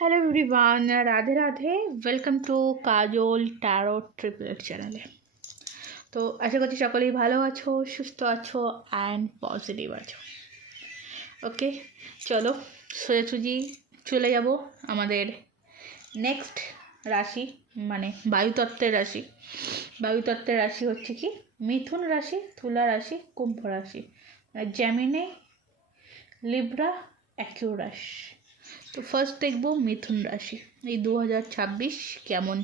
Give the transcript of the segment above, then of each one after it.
Hello everyone Radhe Radhe welcome to Kajal tarot triplet চ্যানেলে তো আশা করছি সকলেই ভালো আছো, সুস্থ আছো অ্যান্ড পজিটিভ আছো। ওকে চলো, সোজাসুজি চলে যাব আমাদের নেক্সট রাশি মানে বায়ুতত্ত্বের রাশি। বায়ুতত্ত্বের রাশি হচ্ছে কি? মিথুন রাশি, তুলা রাশি, কুম্ভ রাশি। জ্যামিনে লিব্রা অ্যাকিউরাস তো ফার্স্ট দেখব মিথুন রাশি। এই দু হাজার ছাব্বিশ কেমন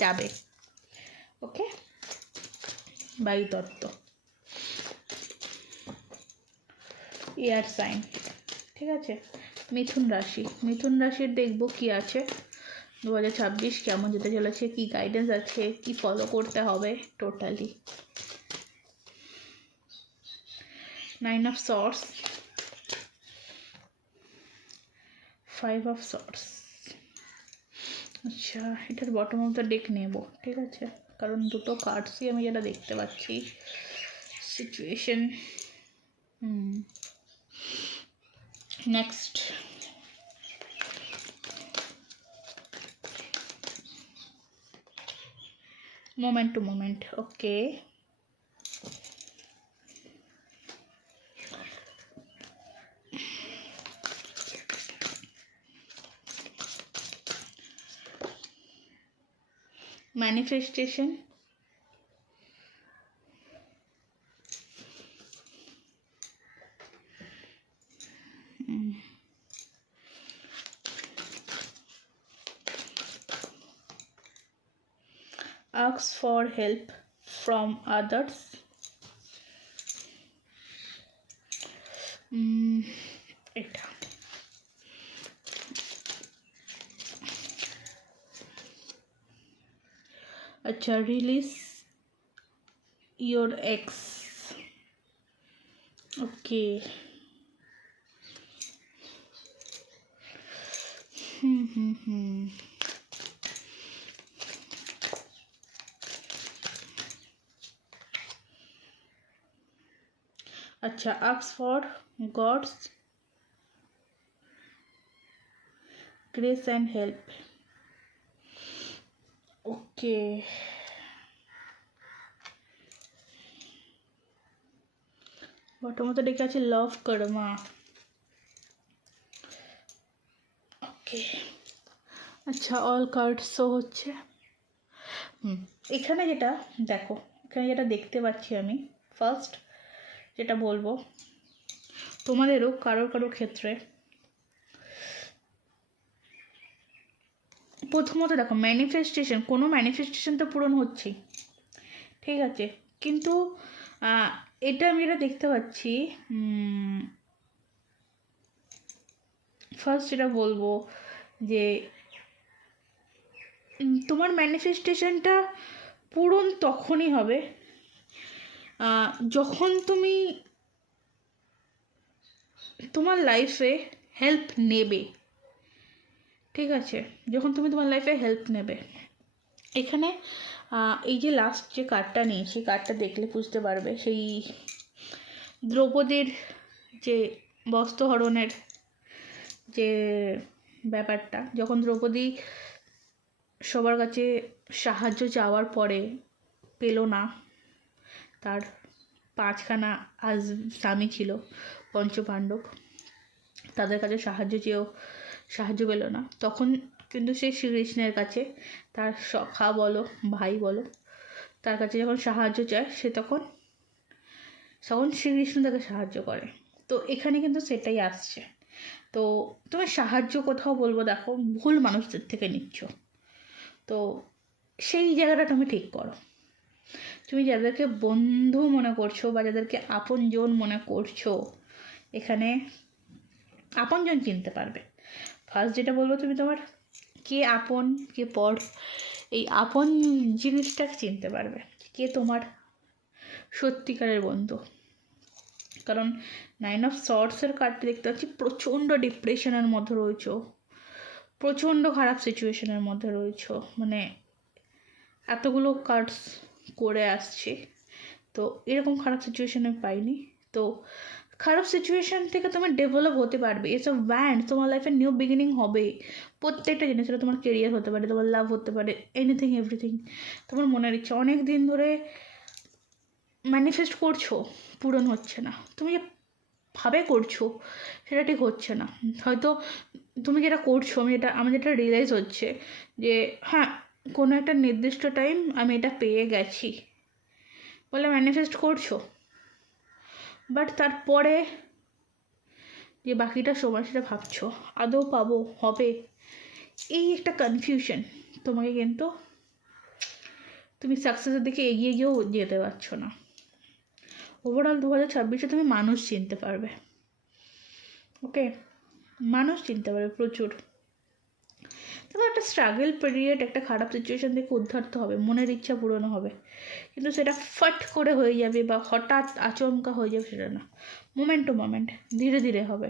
যাবে? ওকে বায়ুতত্ত্ব এয়ার সাইন ঠিক আছে? মিথুন রাশি। মিথুন রাশির দেখব কি আছে? দু হাজার ছাব্বিশ কেমন যেতে চলেছে? কী গাইডেন্স আছে? কি ফলো করতে হবে? Totally nine of swords five of swords আচ্ছা এটার বটম অফ দ্য ডেক নেব ঠিক আছে কারণ দুটো কার্ডসই আমি যেটা দেখতে পাচ্ছি situation hmm next moment to moment, okay manifestation? Asks for help from others. Mm, আচ্ছা release your ex okay hmm hmm hmm আচ্ছা আক্স for God's grace and help okay প্রথমত ডেকে আছে লাভ কর্মা ওকে আচ্ছা অল কার্ড শো হচ্ছে। এখানে যেটা, দেখো, এখানে যেটা দেখতে পাচ্ছি আমি ফার্স্ট যেটা বলব, তোমাদেরও কারও কারও ক্ষেত্রে প্রথমত দেখো ম্যানিফেস্টেশন কোনো ম্যানিফেস্টেশন তো পূরণ হচ্ছেই। ঠিক আছে? কিন্তু এটা আমি এটা দেখতে পাচ্ছি ফার্স্ট যেটা বলব যে তোমার ম্যানিফেস্টেশনটা পূরণ তখনই হবে যখন তুমি তোমার লাইফে হেল্প নেবে। ঠিক আছে? যখন তুমি তোমার লাইফে হেল্প নেবে। এখানে এই যে লাস্ট যে কার্ডটা নিয়ে সেই কার্ডটা দেখলে বুঝতে পারবে। সেই দ্রৌপদীর যে বস্ত্রহরণের যে ব্যাপারটা, যখন দ্রৌপদী সবার কাছে সাহায্য চাওয়ার পরে পেল না, তার পাঁচখানা আজ স্বামী ছিল, পঞ্চপাণ্ডব। তাদের কাছে সাহায্য চেয়েও সাহায্য পেল না। তখন কিন্তু সে শ্রীকৃষ্ণের কাছে তার সখা বলো, ভাই বলো, তার কাছে যখন সাহায্য চায়, সে তখন তখন শ্রীকৃষ্ণ তাকে সাহায্য করে। তো এখানে কিন্তু সেটাই আসছে। তো তুমি সাহায্য কোথাও বলব দেখো, ভুল মানুষদের থেকে নিচ্ছ। তো সেই জায়গাটা তুমি ঠিক করো। তুমি যাদেরকে বন্ধু মনে করছ বা যাদেরকে আপনজন মনে করছ, এখানে আপনজন চিনতে পারবে। ফার্স্ট যেটা বলব, তুমি তোমার কে আপন, কে পর এই আপন জিনিসটাকে চিনতে পারবে, কে তোমার সত্যিকারের বন্ধু। কারণ নাইন অফ শর্টসের কার্ডটি দেখতে পাচ্ছি, প্রচণ্ড ডিপ্রেশনের মধ্যে রয়েছ, প্রচণ্ড খারাপ সিচুয়েশনের মধ্যে রয়েছ মানে এতগুলো কার্ডস করে আসছে, তো এরকম খারাপ সিচুয়েশনে পাইনি। তো খারাপ সিচুয়েশান থেকে তুমি ডেভেলপ হতে পারবে। এসব ব্যান্ড তোমার লাইফে নিউ বিগিনিং হবে প্রত্যেকটা জিনিস তোমার কেরিয়ার হতে পারে, তোমার লাভ হতে পারে এনিথিং এভরিথিং তোমার মনের ইচ্ছা। অনেক দিন ধরে ম্যানিফেস্ট করছ, পূরণ হচ্ছে না। তুমি যে ভাবে করছ, সেটা ঠিক হচ্ছে না। হয়তো তুমি যেটা করছ, আমি যেটা আমি যেটা রিয়েলাইজ হচ্ছে যে হ্যাঁ কোনো একটা নির্দিষ্ট টাইম আমি এটা পেয়ে গেছি। বলে ম্যানিফেস্ট করছ। বাট তারপরে যে বাকিটা সময় সেটা ভাবছ, আদৌ পাবো, হবে? এই একটা কনফিউশন তোমাকে কিন্তু তুমি সাকসেসের দিকে এগিয়ে গিয়েও যেতে পারছ না। ওভারঅল দু হাজার ছাব্বিশে তুমি মানুষ চিনতে পারবে। ওকে মানুষ চিনতে পারবে প্রচুর। তোমার একটা স্ট্রাগল পিরিয়ড একটা খারাপ সিচুয়েশান থেকে উদ্ধার তো হবে, মনের ইচ্ছা পূরণ হবে। কিন্তু সেটা ফট করে হয়ে যাবে বা হঠাৎ আচমকা হয়ে যাবে সেটা না। মোমেন্ট টু মোমেন্ট ধীরে ধীরে হবে।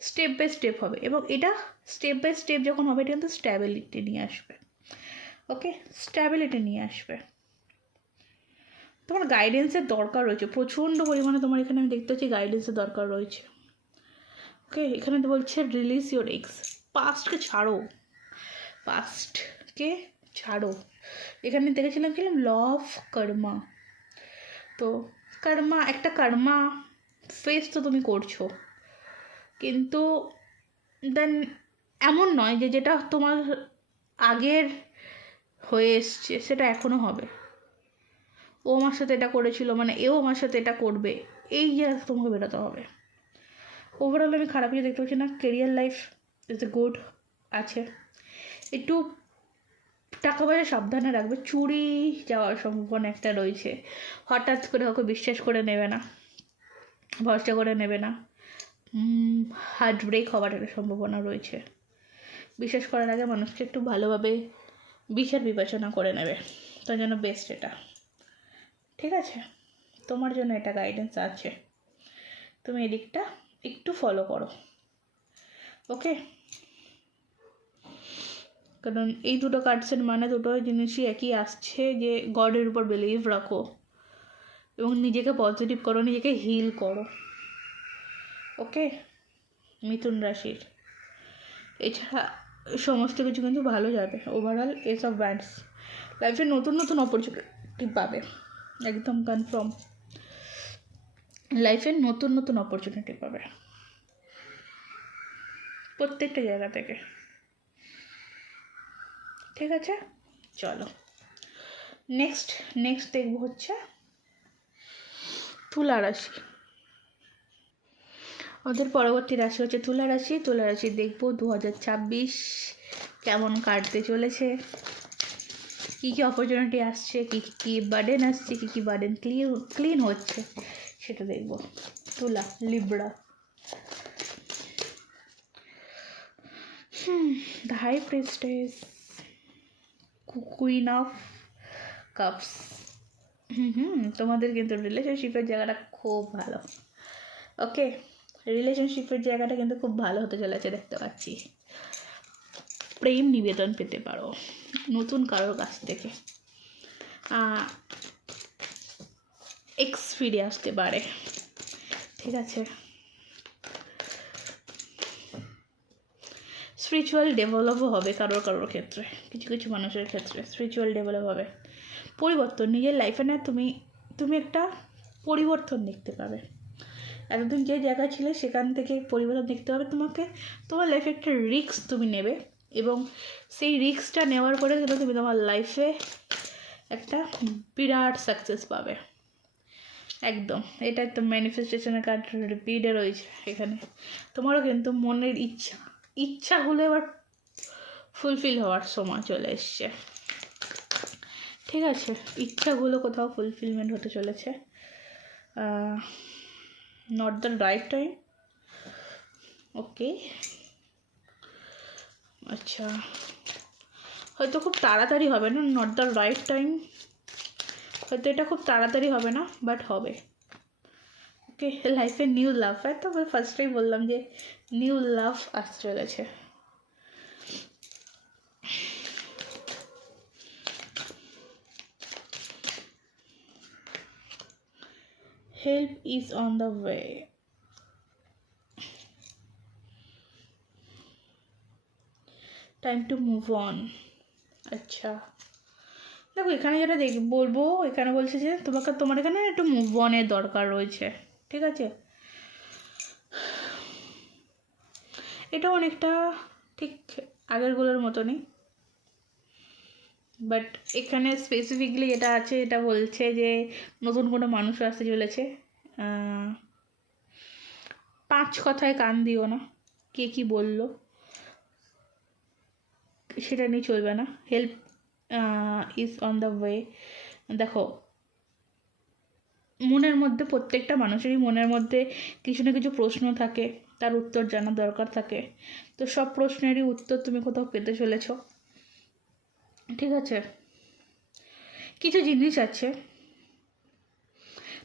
স্টেপ বাই স্টেপ হবে এবং এটা স্টেপ বাই স্টেপ যখন হবে, এটা কিন্তু স্ট্যাবিলিটি নিয়ে আসবে। ওকে স্ট্যাবিলিটি নিয়ে আসবে। তোমার গাইডেন্সের দরকার রয়েছে। প্রচণ্ড পরিমাণে তোমার এখানে আমি দেখতে পাচ্ছি গাইডেন্সের দরকার রয়েছে। ওকে এখানে বলছে রিলিজ ইউর এক্স পাস্টকে ছাড়ো। পাস্টকে ছাড়ো। এখানে দেখেছিলাম কি? ল অফ কর্মা তো কর্মা একটা কর্মা ফেস তো তুমি করছ। কিন্তু দেন এমন নয় যে যেটা তোমার আগের হয়ে এসছে, সেটা এখনও হবে। ও আমার সাথে এটা করেছিল মানে এও আমার সাথে এটা করবে। এই জায়গা তোমাকে বেরোতে হবে। ওভারঅল আমি খারাপ কিছু দেখতে পাচ্ছি না। Career life is a good আছে। একটু টাকা পয়সা সাবধানে রাখবে। চুরি যাওয়ার সম্ভাবনা একটা রয়েছে। হঠাৎ করে ওকে বিশ্বাস করে নেবে না, ভরসা করে নেবে না। হার্ট ব্রেক হওয়ার একটা সম্ভাবনা রয়েছে। বিশ্বাস করার আগে মানুষকে একটু ভালোভাবে বিচার বিবেচনা করে নেবে। তার জন্য বেস্ট এটা। ঠিক আছে? তোমার জন্য এটা গাইডেন্স আছে। তুমি এদিকটা একটু ফলো করো। ওকে কারণ এই দুটো কার্ডসের মানে দুটো জিনিসই একই আসছে যে গডের উপর বিলিভ রাখো এবং নিজেকে পজিটিভ করো, নিজেকে হিল করো। ওকে মিথুন রাশির। এছাড়া সমস্ত কিছু কিন্তু ভালো যাবে। ওভারঅল এসব ব্যান্ডস লাইফে নতুন নতুন অপরচুনিটি পাবে। একদম কনফার্ম লাইফে নতুন নতুন অপরচুনিটি পাবে। প্রত্যেকটা জায়গা থেকে। ঠিক আছে? চলো। নেক্সট নেক্সট দেখব হচ্ছে তুলা রাশি। ওদের পরবর্তী রাশি হচ্ছে তুলা রাশি। তুলা রাশি দেখব দু হাজার ছাব্বিশ কেমন কাটতে চলেছে। কী কী অপরচুনিটি আসছে, কী কী বার্ডেন আসছে, কী কী বার্ডেন ক্লিন ক্লিন হচ্ছে, সেটা দেখব। তুলা Libra hmm high priestess queen of cups hmm hmm তোমাদের কিন্তু রিলেশনশিপের জায়গাটা খুব ভালো। ওকে রিলেশনশিপের জায়গাটা কিন্তু খুব ভালো হতে চলেছে, দেখতে পাচ্ছি। প্রেম নিবেদন পেতে পারো, নতুন কারোর কাছ থেকে। এক্স ফিরে আসতে পারে। ঠিক আছে। স্পিরিচুয়াল ডেভেলপও হবে কারোর কারোর ক্ষেত্রে, কিছু কিছু মানুষের ক্ষেত্রে স্পিরিচুয়াল ডেভেলপ হবে। পরিবর্তন, নিজের লাইফে না তুমি তুমি একটা পরিবর্তন দেখতে পাবে। এতদিন যে জায়গায় ছিলে সেখান থেকে পরিবর্তন দেখতে হবে তোমাকে, তোমার লাইফে একটা রিস্ক তুমি নেবে এবং সেই রিস্কটা নেওয়ার পরে কিন্তু তুমি তোমার লাইফে একটা বিরাট সাকসেস পাবে। একদম এটা একটা ম্যানিফেস্টেশনের কার্ড রিপিডে রয়েছে এখানে। তোমারও কিন্তু মনের ইচ্ছা। ইচ্ছাগুলো এবার ফুলফিল হওয়ার সময় চলে এসছে। ঠিক আছে, ইচ্ছাগুলো কোথাও ফুলফিলমেন্ট হতে চলেছে। Not the right time okay আচ্ছা হয়তো খুব তাড়াতাড়ি হবে না নট দ্য রাইট টাইম হয়তো এটা খুব তাড়াতাড়ি হবে না বাট হবে। ওকে লাইফে নিউ লাভ হয়? তো আমরা ফার্স্টেই বললাম যে নিউ লাভ আসতে চলেছে। Help is on the way time to move on আচ্ছা। দেখো, এখানে যেটা দেখ, বলব, এখানে বলছে যে তোমাকে, তোমার এখানে একটু মুভ অনের দরকার রয়েছে। ঠিক আছে? এটা অনেকটা ঠিক আগেরগুলোর মতনই। বাট এখানে স্পেসিফিকলি এটা আছে, এটা বলছে যে নতুন কোনো মানুষ আসতে চলেছে। পাঁচ কথায় কান দিও না, কে কি বলল? সেটা নিয়ে চলবে না। Help is on the way দেখো মনের মধ্যে, প্রত্যেকটা মানুষেরই মনের মধ্যে কিছু না কিছু প্রশ্ন থাকে, তার উত্তর জানার দরকার থাকে। তো সব প্রশ্নেরই উত্তর তুমি কোথাও পেতে চলেছ। ঠিক আছে? কিছু জিনিস আছে,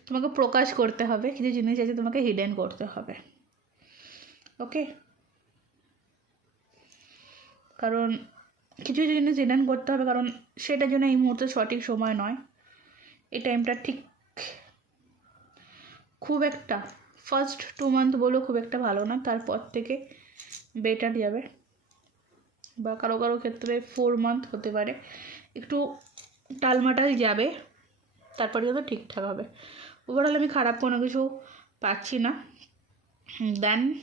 তোমাকে প্রকাশ করতে হবে, কিছু জিনিস আছে তোমাকে হিডেন করতে হবে। ওকে কারণ কিছু কিছু জিনিস হিডেন করতে হবে, কারণ সেটার জন্য এই মুহূর্তে সঠিক সময় নয়। এই টাইমটা ঠিক খুব একটা ফার্স্ট টু মান্থ বলেও খুব একটা ভালো না, তারপর থেকে বেটার যাবে। বা কারও কারও ক্ষেত্রে ফোর মান্থ হতে পারে। একটু টালমাটাল যাবে, তারপরে কিন্তু ঠিকঠাক হবে। ওভারঅল আমি খারাপ কোনো কিছু পাচ্ছি না। দেন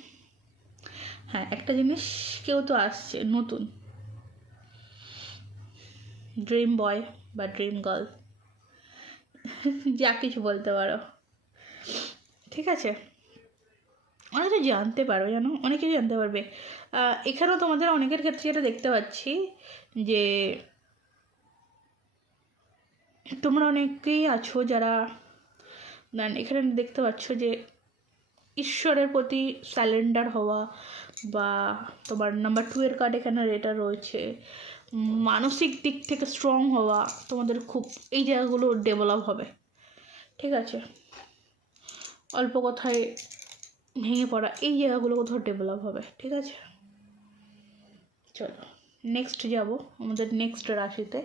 হ্যাঁ একটা জিনিস কেউ তো আসছে, নতুন। ড্রিম বয় বা ড্রিম গার্ল যা কিছু বলতে পারো। ঠিক আছে? অনেকে জানতে পারবে জানো? অনেক কিছু জানতে পারবে। এখানেও তোমাদের অনেকের ক্ষেত্রে যেটা দেখতে পাচ্ছি যে তোমরা অনেকেই আছো যারা দেন এখানে দেখতে পাচ্ছ যে ঈশ্বরের প্রতি স্যালেন্ডার হওয়া বা তোমার নাম্বার টু এর কার্ড এখানে এটা রয়েছে। মানসিক দিক থেকে স্ট্রং হওয়া তোমাদের খুব এই জায়গাগুলো ডেভেলপ হবে। ঠিক আছে? অল্প কথায় ভেঙে পড়া এই জায়গাগুলো কোথাও ডেভেলপ হবে, ঠিক আছে? চলো নেক্সট যাব, আমাদের নেক্সট রাশিতে।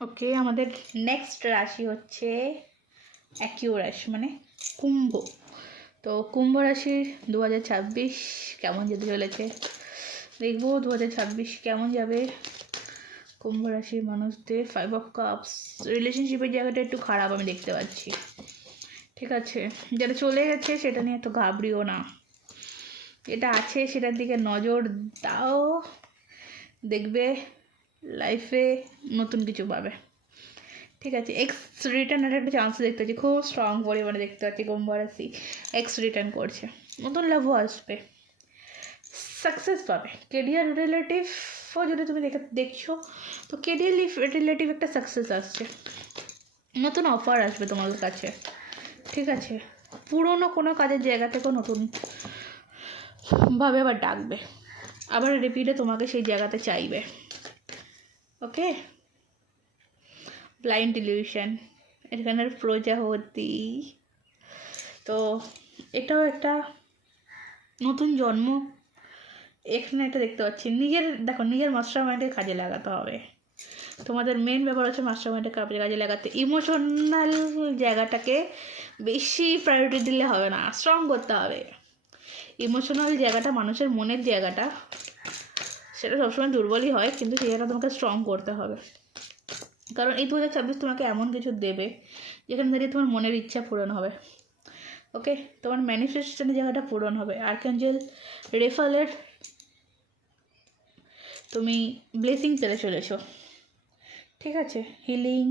ওকে আমাদের নেক্সট রাশি হচ্ছে অ্যাকিউ রাশি মানে কুম্ভ। তো কুম্ভ রাশির দু হাজার ছাব্বিশ কেমন যেতে চলেছে? দেখব দু হাজার ছাব্বিশ কেমন যাবে? কুম্ভ রাশির মানুষদের ফাইভ অফ কাপস রিলেশনশিপের জায়গাটা একটু খারাপ আমি দেখতে পাচ্ছি। ঠিক আছে? যেটা চলে গেছে সেটা নিয়ে এত ঘাবড়িও না। এটা আছে সেটার দিকে নজর দাও। দেখবে লাইফে নতুন কিছু পাবে। ঠিক আছে? এক্স রিটার্নের একটা চান্স দেখতে পাচ্ছি। খুব স্ট্রং পরিমাণে দেখতে পাচ্ছি কুম্ভ রাশি এক্স রিটার্ন করছে। নতুন লাভও আসবে। সাকসেস পাবে। কেরিয়ার রিলেটিভও যদি তুমি দেখে দেখছ। তো কেরিয়ার রিলেটিভ একটা সাকসেস আসছে। নতুন অফার আসবে তোমাদের কাছে। ঠিক আছে? পুরনো কোনো কাজের জায়গা থেকেও নতুন ভাবে আবার ডাকবে। আবার রিপিটে তোমাকে সেই জায়গাতে চাইবে। ওকে? ব্লাইন্ড ইলিউশন এখানের প্রজাপতি। তো এটাও একটা নতুন জন্ম এখানে একটা দেখতে পাচ্ছি। নিজের, দেখো, নিজের মাস্টার মাইন্ডের কাজে লাগাতে হবে। তোমাদের মেন ব্যাপার হচ্ছে মাস্টার মাইন্ডের কাজে কাজে লাগাতে। ইমোশনাল জায়গাটাকে বেশি প্রায়োরিটি দিলে হবে না স্ট্রং করতে হবে। ইমোশনাল জায়গাটা, মানুষের মনের জায়গাটা, সেটা সবসময় দুর্বলই হয়, কিন্তু সেই জায়গাটা তোমাকে স্ট্রং করতে হবে। কারণ এই দু হাজার ছাব্বিশ তোমাকে এমন কিছু দেবে, যেখানে দাঁড়িয়ে তোমার মনের ইচ্ছা পূরণ হবে। ওকে তোমার ম্যানিফেস্টেশনের জায়গাটা পূরণ হবে। আর্কাঞ্জেল রেফালের তুমি ব্লেসিং পেতে চলেছো। ঠিক আছে healing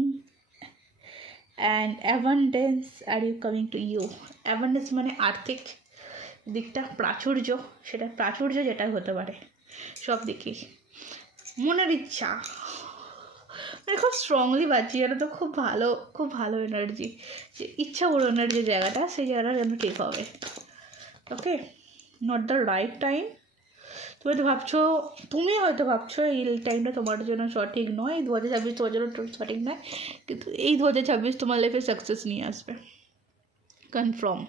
and abundance are you coming to you abundance মানে আর্থিক দিকটা, প্রাচুর্য, সেটা প্রাচুর্য যেটা হতে পারে, সব দিকেই। মনের ইচ্ছা মানে খুব স্ট্রংলি বাজছি এটা তো খুব ভালো খুব ভালো এনার্জি যে ইচ্ছা পূরণের যে জায়গাটা, সেই জায়গাটা যেন ঠিক হবে। Okay not the right time তুমি হয়তো ভাবছ, তুমি হয়তো ভাবছ এই টাইমটা তোমার জন্য সঠিক নয়, দু হাজার ছাব্বিশ তোমার জন্য সঠিক নয়, কিন্তু এই দু হাজার ছাব্বিশ তোমার লাইফে সাকসেস নিয়ে আসবে। কনফার্ম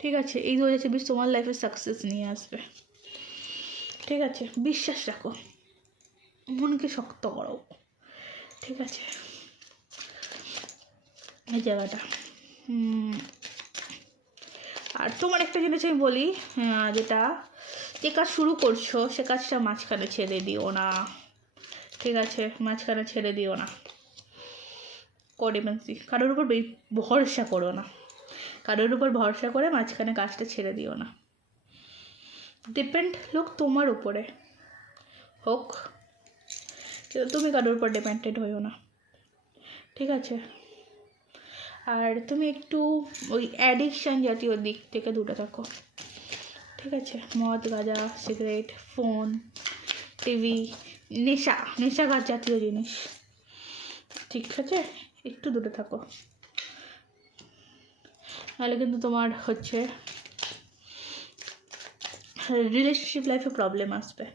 ঠিক আছে, এই দু হাজার ছাব্বিশ তোমার লাইফে সাকসেস নিয়ে আসবে। ঠিক আছে, বিশ্বাস রাখো, মনকে শক্ত করো। ঠিক আছে, এই জায়গাটা। আর তোমার একটা জিনিস আমি বলি যেটা যে কাজ শুরু করছ, সে কাজটা মাঝখানে ছেড়ে দিও না। ঠিক আছে, মাঝখানে ছেড়ে দিও না। কোডিপেন্সি কারোর উপর ভরসা করো না। কারোর উপর ভরসা করে মাঝখানে কাজটা ছেড়ে দিও না। ডিপেন্ড লোক তোমার উপরে। হোক, কিন্তু তুমি কারোর উপর ডিপেন্ডেড হইও না। ঠিক আছে? আর তুমি একটু ওই অ্যাডিকশান জাতীয় দিক থেকে দূরে থাকো। ঠিক আছে? মদ, গাঁজা সিগারেট ফোন টিভি নেশা নেশা নেশাঘাত জাতীয় জিনিস। ঠিক আছে? একটু দূরে থাকো। নাহলে কিন্তু তোমার হচ্ছে রিলেশনশিপ লাইফে প্রবলেম আসবে।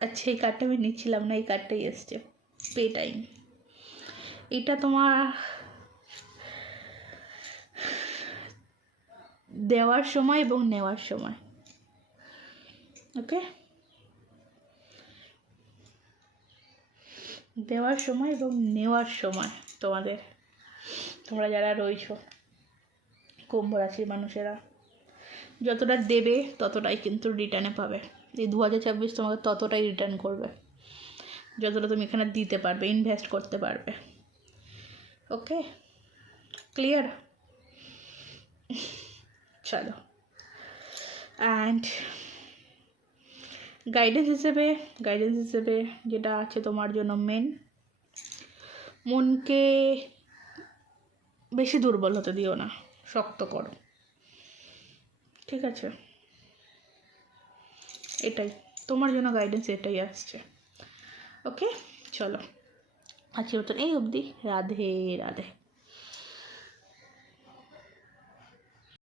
আচ্ছা এই কার্ডটা আমি নিচ্ছিলাম না, এই কার্ডটাই এসছে। পে টাইম এটা তোমার দেওয়ার সময় এবং নেওয়ার সময়। ওকে দেওয়ার সময় এবং নেওয়ার সময় তোমাদের। তোমরা যারা রয়েছো, কুম্ভ রাশির মানুষেরা, যতটা দেবে ততটাই কিন্তু রিটার্নে পাবে। এই দু হাজার ছাব্বিশ তোমাকে ততটাই রিটার্ন করবে। যতটা তুমি এখানে দিতে পারবে ইনভেস্ট করতে পারবে। ওকে ক্লিয়ার চলো। অ্যান্ড গাইডেন্স হিসেবে গাইডেন্স হিসেবে যেটা আছে তোমার জন্য মেন মনকে বেশি দুর্বল হতে দিও না, শক্ত করো। ঠিক আছে? এটাই, তোমার জন্য গাইডেন্স এটাই আসছে। ওকে চলো। আজকের মতন এই অবধি। রাধে রাধে।